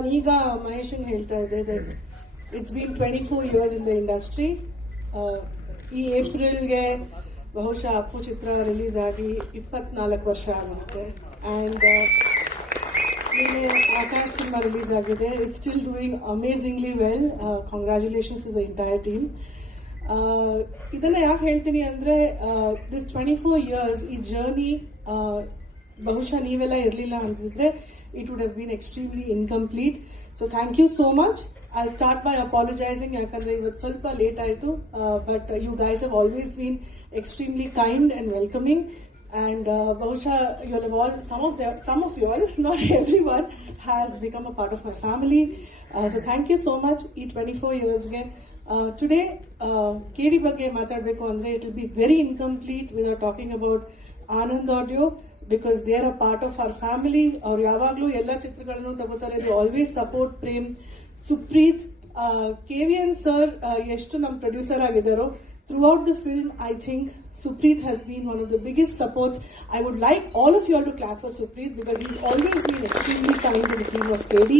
ನಾನು ಈಗ ಮಹೇಶನ್ ಹೇಳ್ತಾ ಇದ್ದೆ that it's been 24 years in the industry. ಈ ಏಪ್ರಿಲ್ಗೆ ಬಹುಶಃ ಅಪ್ಪು ಚಿತ್ರ ರಿಲೀಸ್ ಆಗಿ 24 ವರ್ಷ ಆಗಿರುತ್ತೆ. ಆ್ಯಂಡ್ ನಿನ್ನೆ ಆಕಾಶ್ ಸಿನಿಮಾ ರಿಲೀಸ್ ಆಗಿದೆ. It's still doing amazingly well. Congratulations to the entire team. ಇದನ್ನು ಯಾಕೆ ಹೇಳ್ತೀನಿ ಅಂದರೆ ದಿಸ್ 24 years ಈ ಜರ್ನಿ ಬಹುಶಃ ನೀವೆಲ್ಲ ಇರಲಿಲ್ಲ ಅಂತಿದ್ರೆ it would have been extremely incomplete. So thank you so much. I'll start by apologizing ಯಾಕಂದ್ರೆ ಇವತ್ತು ಸ್ವಲ್ಪ ಲೇಟ್ ಆಯಿತು, but you guys have always been extremely kind and welcoming, and ಬಹುಶಃ you have all some of you all not everyone has become a part of my family. So thank you so much ಈ 24 yearsಗೆ. Today KD ಬಗ್ಗೆ ಮಾತಾಡಬೇಕು ಅಂದರೆ it will be very incomplete without talking about Anand Audio, because they are a part of our family. ಅವ್ರು ಯಾವಾಗಲೂ ಎಲ್ಲ ಚಿತ್ರಗಳನ್ನು ತಗೋತಾರೆ. They always support Prem. Supreeth, KVN sir ಎಷ್ಟು ನಮ್ಮ ಪ್ರೊಡ್ಯೂಸರ್ ಆಗಿದ್ದಾರೋ throughout the film, I think Supreeth has been one of the biggest supports. I would like all of you all to clap for Supreeth because is always been extremely kind to the team of KD.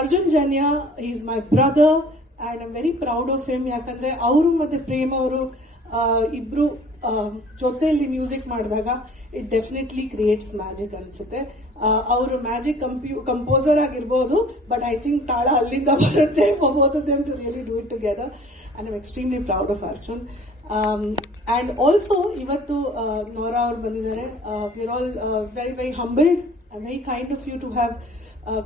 Arjun Janya is my brother and I am very proud of him. ಯಾಕಂದರೆ ಅವರು ಮತ್ತು ಪ್ರೇಮ್ ಅವರು ಇಬ್ಬರು ಜೊತೆಯಲ್ಲಿ ಮ್ಯೂಸಿಕ್ ಮಾಡಿದಾಗ it definitely creates magic ಅನಿಸುತ್ತೆ. ಅವರು magic composer ಆಗಿರ್ಬೋದು, ಬಟ್ ಐ ಥಿಂಕ್ ತಾಳ ಅಲ್ಲಿಂದ ಬರುತ್ತೆ for both of them to really do it together. And I'm extremely proud of Arjun. And also ಇವತ್ತು ನೋರಾ ಅವ್ರು ಬಂದಿದ್ದಾರೆ. We are all very very humbled and very kind of you to have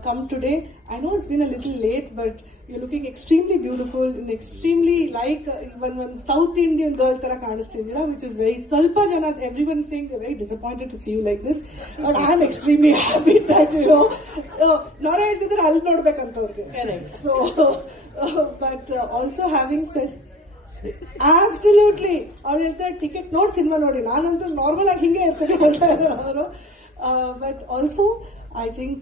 come today. I know it's been a little late, but you're looking extremely beautiful and extremely like even one South Indian girl tara kaanistidira, which is very salpa jana, everyone saying they're very disappointed to see you like this, but I am extremely happy that nora heltidare alli nodbekanta avrige. Correct. So but also having said absolutely avಳು ಹೇಳ್ತಾರೆ ಟಿಕೆಟ್ ನೋಡಿ ಸಿನಿಮಾ ನೋಡಿ, ನಾನಂತೂ ನಾರ್ಮಲ್ ಆಗಿ ಹಿಂಗೆ ಇರ್ತೀನಿ ಅಂತ ಅವರು. But also, I think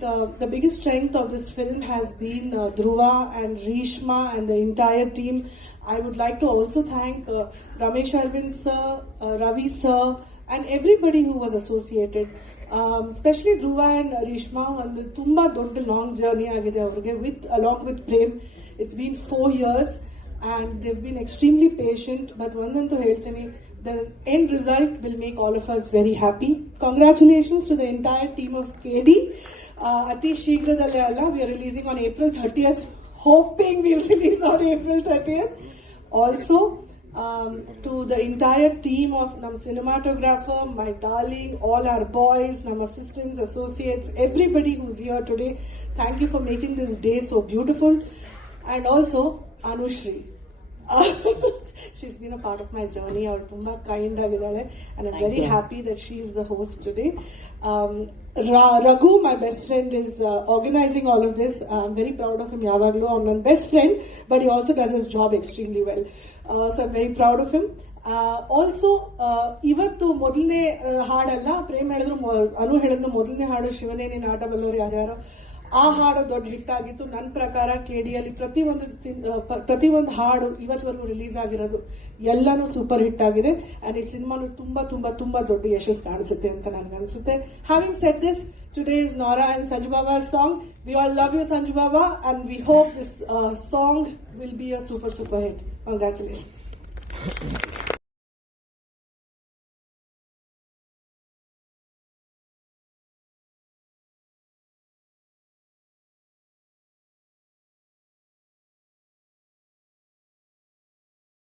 the biggest strength of this film has been Dhruva and Reshma and the entire team. I would like to also thank Ramesh Arvind sir, Ravi sir, and everybody who was associated. Especially Dhruva and Reshma, ಒಂದು ತುಂಬ ದೊಡ್ಡ long journey ಆಗಿದೆ ಅವ್ರಿಗೆ along with Prem. It's been 4 years and they've been extremely patient. But ಒಂದಂತೂ ಹೇಳ್ತೀನಿ, the end result will make all of us very happy. Congratulations to the entire team of KD. Ati Shigradale alla, we are releasing on April 30th. Hoping we'll release on April 30th. Also, to the entire team of Nam cinematographer, my darling, all our boys, Nam assistants, associates, everybody who's here today, thank you for making this day so beautiful. And also, Anushri. She's been a part of my journey. Avಳು ತುಂಬಾ ಕೈಂಡ್ ಆಗಿದ್ದಾಳೆ and I'm very happy that she is the host today. Raghu, my best friend, is organizing all of this. I'm very proud of him. ಯಾವಾಗಲೂ ಅವ್ನು ನನ್ನ best friend, but he also does his job extremely well. So I'm very proud of him. Also ಇವತ್ತು ಮೊದಲನೇ ಹಾಡಲ್ಲ, ಪ್ರೇಮ್ ಹೇಳಿದ್ರು, ಅನು ಹೇಳಿದ್ರು ಮೊದಲನೇ ಹಾಡು ಶಿವನೇ ನೀನು ಆಟ ಬಲ್ಲೋರು ಯಾರ್ಯಾರೋ, ಆ ಹಾಡು ದೊಡ್ಡ ಹಿಟ್ ಆಗಿತ್ತು. ನನ್ನ ಪ್ರಕಾರ KDಯಲ್ಲಿ ಪ್ರತಿಯೊಂದು ಹಾಡು ಇವತ್ತವರೆಗೂ ರಿಲೀಸ್ ಆಗಿರೋದು ಎಲ್ಲನೂ ಸೂಪರ್ ಹಿಟ್ ಆಗಿದೆ. ಆ್ಯಂಡ್ ಈ ಸಿನಿಮಾನು ತುಂಬ ತುಂಬ ತುಂಬ ದೊಡ್ಡ ಯಶಸ್ಸು ಕಾಣಿಸುತ್ತೆ ಅಂತ ನನಗನ್ಸುತ್ತೆ. Having shed this, today is Nora and Sanju Baba's song. We all love you, Sanju Baba, and we hope this song will be a super hit. Congratulations.